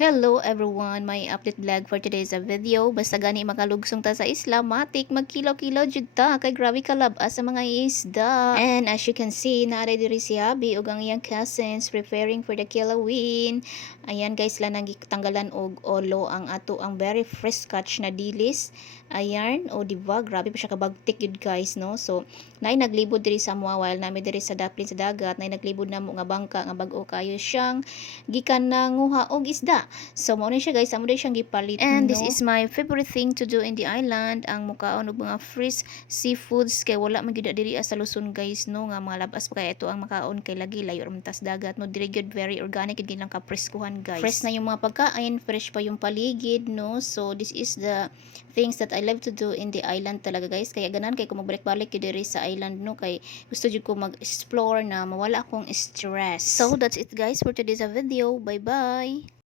Hello everyone, may update vlog for today's video. Basta gani makalugsong ta sa isla, matik magkilaw-kilaw jud ta kay grabe kalabas sa mga isda. And as you can see, naare diri si Abby ug ang iyang cousins preparing for the kilawin. Ayan guys, lang tanggalan og olo ang ato ang very fresh catch na dilis. Ayan, o diba, grabe pa siya kabagtik yun guys, no? So, nay naglibod diri sa mga while nami diri sa daplin sa dagat, nay naglibod na mo nga bangka nga bag-o kayo siyang gikan na nguha og isda. So, mo siya guys, amo din siyang gipalit. And this is my favorite thing to do in the island, ang mukaon og mga fresh seafoods kay wala man gyud diri sa Luzon guys, no, nga mga labas pa kay ito ang makaon kay lagi layo ra man tas dagat, no, diri gyud very organic gyud lang ka preskuhan guys. Fresh na yung mga pagkain, fresh pa yung paligid, no. So, this is the things that I love to do in the island talaga guys. Kaya ganan kay kung magbalik-balik gyud diri sa island, no, kay gusto jud ko mag-explore na mawala akong stress. So, that's it guys for today's video. Bye-bye.